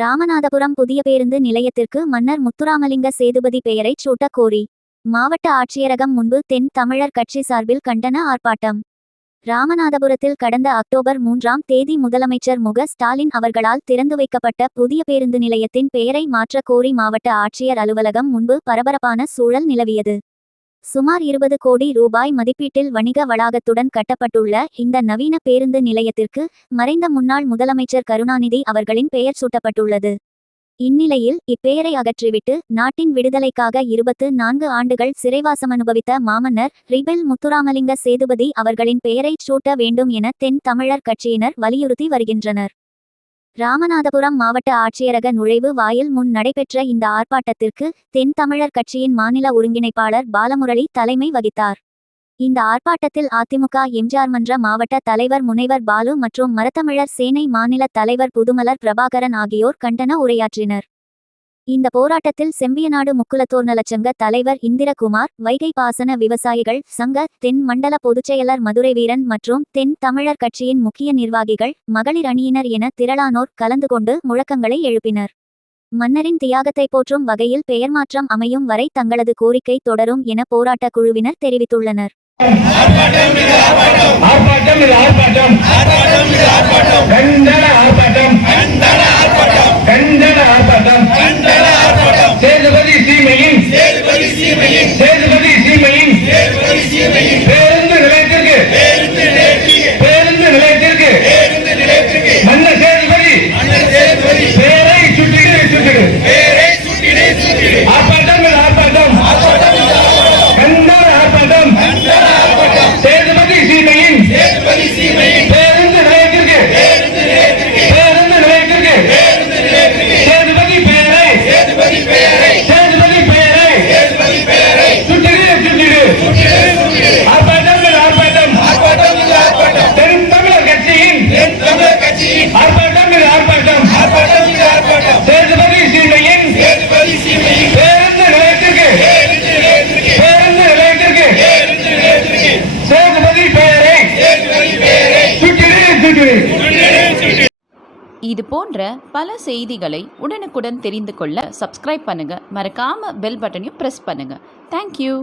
ராமநாதபுரம் புதிய பேருந்து நிலையத்திற்கு மன்னர் முத்துராமலிங்க சேதுபதி பெயரைச் சூட்டக் கோரி மாவட்ட ஆட்சியரகம் முன்பு தென் தமிழர் கட்சி சார்பில் கண்டன ஆர்ப்பாட்டம். ராமநாதபுரத்தில் கடந்த அக்டோபர் 3ஆம் தேதி முதலமைச்சர் மு. ஸ்டாலின் அவர்களால் திறந்து வைக்கப்பட்ட புதிய பேருந்து நிலையத்தின் பெயரை மாற்றக் கோரி மாவட்ட ஆட்சியர் அலுவலகம் முன்பு பரபரப்பான சூழல் நிலவியது. சுமார் 20 கோடி ரூபாய் மதிப்பீட்டில் வணிக வளாகத்துடன் கட்டப்பட்டுள்ள இந்த நவீன பேருந்து நிலையத்திற்கு மறைந்த முன்னாள் முதலமைச்சர் கருணாநிதி அவர்களின் பெயர் சூட்டப்பட்டுள்ளது. இந்நிலையில் இப்பெயரை அகற்றிவிட்டு நாட்டின் விடுதலைக்காக 24 ஆண்டுகள் சிறைவாசம் அனுபவித்த மாமன்னர் ரிபெல் முத்துராமலிங்க சேதுபதி அவர்களின் பெயரைச் சூட்ட வேண்டும் என தென் தமிழர் கட்சியினர் வலியுறுத்தி வருகின்றனர். ராமநாதபுரம் மாவட்ட ஆட்சியரக நுழைவு வாயில் முன் நடைபெற்ற இந்த ஆர்ப்பாட்டத்திற்கு தென் தமிழர் கட்சியின் மாநில ஒருங்கிணைப்பாளர் பாலமுரளி தலைமை வகித்தார். இந்த ஆர்ப்பாட்டத்தில் அதிமுக எம்ஜிஆர் மன்ற மாவட்ட தலைவர் முனைவர் பாலு மற்றும் மரத்தமிழர் சேனை மாநில தலைவர் புதுமலர் பிரபாகரன் ஆகியோர் கண்டன உரையாற்றினர். இந்த போராட்டத்தில் செம்பியநாடு முக்குலத்தோர் நலச்சங்க தலைவர் இந்திரகுமார், வைகை பாசன விவசாயிகள் சங்க தென் மண்டல பொதுச்செயலர் மதுரை வீரன் மற்றும் தென் தமிழர் கட்சியின் முக்கிய நிர்வாகிகள், மகளிர் அணியினர் என திரளானோர் கலந்து கொண்டு முழக்கங்களை எழுப்பினர். மன்னரின் தியாகத்தை போற்றும் வகையில் பெயர் மாற்றம் அமையும் வரை தங்களது கோரிக்கை தொடரும் என போராட்ட குழுவினர் தெரிவித்துள்ளனர். இது போன்ற பல செய்திகளை உடனுக்குடன் தெரிந்து கொள்ள சப்ஸ்கிரைப் பண்ணுங்க. மறக்காம பெல் பட்டனையும் பிரஸ் பண்ணுங்க. தேங்க்யூ.